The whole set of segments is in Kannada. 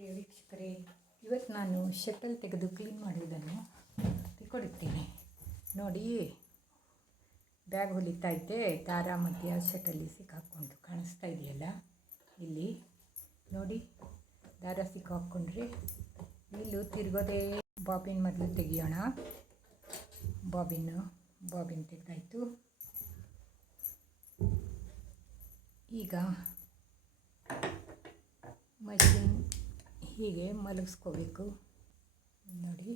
ಪ್ರಿಯ ವೀಕ್ಷಕರೇ, ಇವತ್ತು ನಾನು ಶಟಲ್ ತೆಗೆದು ಕ್ಲೀನ್ ಮಾಡುವುದನ್ನು ತಿಳ್ಕೊಡುತ್ತೇನೆ. ನೋಡಿ, ಬ್ಯಾಗ್ ಹೊಲಿತೈತೆ, ದಾರ ಮಧ್ಯ ಶಟಲ್ಲಿ ಸಿಕ್ಕಾಕ್ಕೊಂಡು ಕಾಣಿಸ್ತಾ ಇದೆಯಲ್ಲ, ಇಲ್ಲಿ ನೋಡಿ ದಾರ ಸಿಕ್ಕಾಕ್ಕೊಂಡ್ರೆ ಇಲ್ಲೂ ತಿರುಗೋದೇ. ಬಾಬಿನ್ ಮೊದಲು ತೆಗಿಯೋಣ. ಬಾಬಿನ್ ತೆಗೆದಾಯಿತು. ಈಗ ಮಷಿನ್ ಹೀಗೆ ಮಲಗಿಸ್ಕೋಬೇಕು. ನೋಡಿ,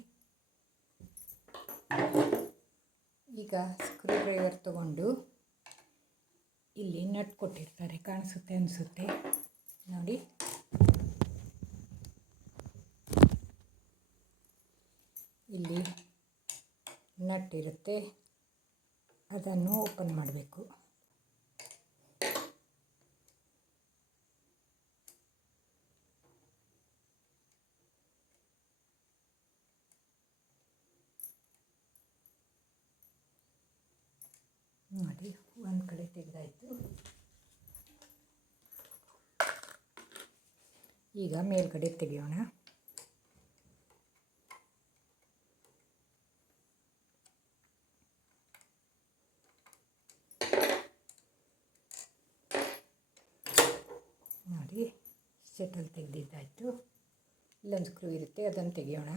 ಈಗ ಸ್ಕ್ರೂ ಡ್ರೈವರ್ ತಗೊಂಡು ಇಲ್ಲಿ ನಟ್ ಕೊಟ್ಟಿರ್ತಾರೆ, ಕಾಣಿಸುತ್ತೆ ಅನಿಸುತ್ತೆ ನೋಡಿ. ಇಲ್ಲಿ ನಟ್ ಇರುತ್ತೆ, ಅದನ್ನು ಓಪನ್ ಮಾಡಬೇಕು. ನೋಡಿ, ಒಂದು ಕಡೆ ತೆಗೆದಾಯಿತು. ಈಗ ಮೇಲ್ಗಡೆ ತೆಗೆಯೋಣ. ನೋಡಿ, ಶಟಲ್ ತೆಗೆದಿದ್ದಾಯಿತು. ಇಲ್ಲೊಂದು ಸ್ಕ್ರೂ ಇರುತ್ತೆ, ಅದನ್ನು ತೆಗೆಯೋಣ.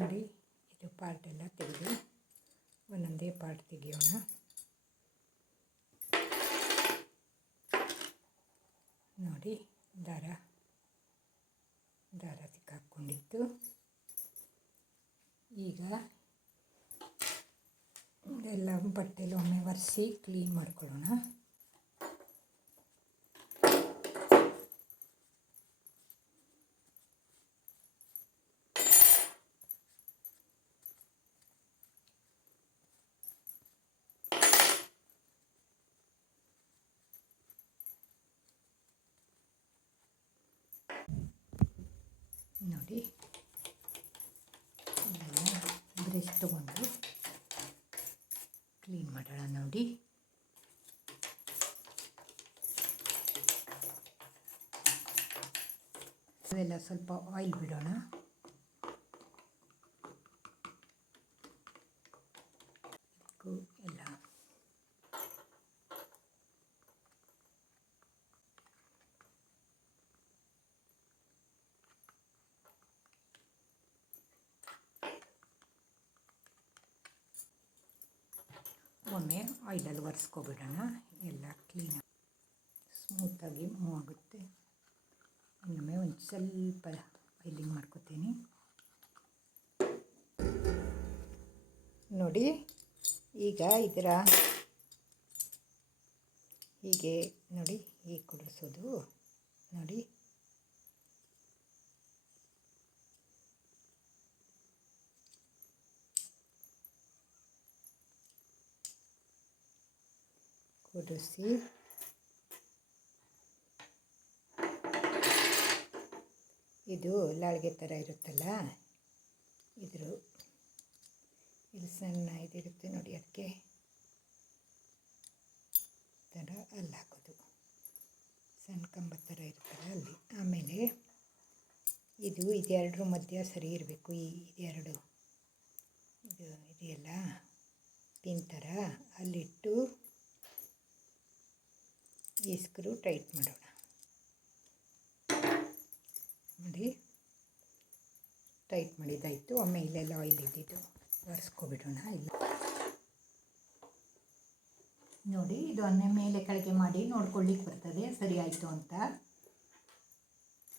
ನೋಡಿ, ಇದು ಪಾರ್ಟ್ ಎಲ್ಲ ತೆಗೆದು ಒಂದೊಂದೇ ಪಾರ್ಟ್ ತೆಗೆಯೋಣ. ನೋಡಿ, ದಾರ ಸಿಕ್ಕಾಕ್ಕೊಂಡಿತ್ತು. ಈಗ ಎಲ್ಲ ಬಟ್ಟೆಲಿ ಒಮ್ಮೆ ಒರೆಸಿ ಕ್ಲೀನ್ ಮಾಡ್ಕೊಳ್ಳೋಣ. ನೋಡಿ, ಇಲ್ಲೆಲ್ಲ ಬ್ರಷ್ ತಗೊಂಡು ಕ್ಲೀನ್ ಮಾಡೋಣ. ನೋಡಿ, ಅವೆಲ್ಲ ಸ್ವಲ್ಪ ಆಯಿಲ್ ಬಿಡೋಣ. ಎಲ್ಲ ಒಮ್ಮೆ ಆಯಿಲಲ್ಲಿ ಒರೆಸ್ಕೊಬಿಡೋಣ. ಎಲ್ಲ ಕ್ಲೀನಾಗಿ ಸ್ಮೂತಾಗಿ ಮೂವ್ ಆಗುತ್ತೆ. ಇನ್ನೊಮ್ಮೆ ಒಂದು ಸ್ವಲ್ಪ ಆಯಿಲಿಂಗ್ ಮಾಡ್ಕೊತೀನಿ. ನೋಡಿ, ಈಗ ಇದರ ಹೀಗೆ ನೋಡಿ, ಹೀಗೆ ಕುಡಿಸೋದು. ನೋಡಿ, ಕುದಿಸಿ ಇದು ಲಾಳಿಗೆ ಥರ ಇರುತ್ತಲ್ಲ, ಇದು ಸಣ್ಣ ಇದಿರುತ್ತೆ ನೋಡಿ, ಅದಕ್ಕೆ ಥರ ಅಲ್ಲಿ ಹಾಕೋದು, ಸಣ್ಣ ಕಂಬ ಥರ ಇರುತ್ತಲ್ಲ ಅಲ್ಲಿ. ಆಮೇಲೆ ಇದೆರಡರ ಮಧ್ಯ ಸರಿ ಇರಬೇಕು. ಇದೆರಡು ಇದೆಯಲ್ಲ ಪಿನ್ ಥರ, ಅಲ್ಲಿಟ್ಟು ಈ ಸ್ಕ್ರೂ ಟೈಟ್ ಮಾಡೋಣ. ನೋಡಿ, ಟೈಟ್ ಮಾಡಿದ್ದಾಯಿತು. ಒಮ್ಮೆ ಇಲ್ಲೆಲ್ಲ ಆಯಿಲ್ ಇದ್ದಿದ್ದು ಒರೆಸ್ಕೊಬಿಡೋಣ. ಇಲ್ಲ ನೋಡಿ ಇದನ್ನೇ ಮೇಲೆ ಕೆಳಗೆ ಮಾಡಿ ನೋಡ್ಕೊಳ್ಳಿಕ್ಕೆ ಬರ್ತದೆ ಸರಿ ಆಯಿತು ಅಂತ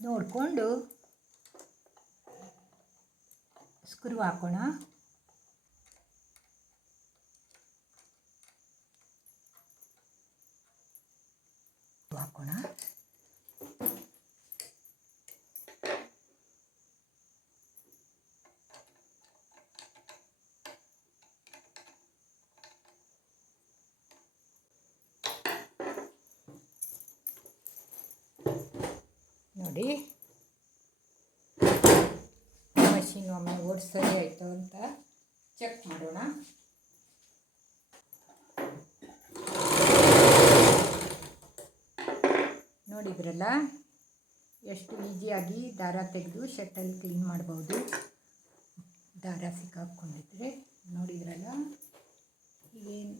ನೋಡಿಕೊಂಡು ಸ್ಕ್ರೂ ಹಾಕೋಣ. ನೋಡಿ ಮಷಿನ್ ಒಮ್ಮೆ ಓಡಿಸಿ ಸರಿ ಆಯಿತು ಅಂತ ಚೆಕ್ ಮಾಡೋಣ. ನೋಡಿದ್ರಲ್ಲ ಎಷ್ಟು ಈಸಿಯಾಗಿ ದಾರ ತೆಗೆದು ಶಟಲ್ ಕ್ಲೀನ್ ಮಾಡ್ಬೋದು. ದಾರ ಸಿಕ್ಕಾಕೊಂಡಿದ್ರೆ ನೋಡಿದ್ರಲ್ಲ. ಈಗೇನು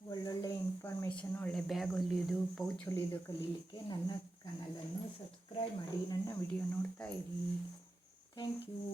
ಒಳ್ಳೊಳ್ಳೆ ಇನ್ಫಾರ್ಮೇಷನ್, ಒಳ್ಳೆ ಬ್ಯಾಗ್ ಹೊಲಿಯೋದು, ಪೌಚ್ ಹೊಲಿಯೋದು ಕಲೀಲಿಕ್ಕೆ ನನ್ನ ಚಾನಲನ್ನು ಸಬ್ಸ್ಕ್ರೈಬ್ ಮಾಡಿ ನನ್ನ ವಿಡಿಯೋ ನೋಡ್ತಾ ಇರಿ. Thank you.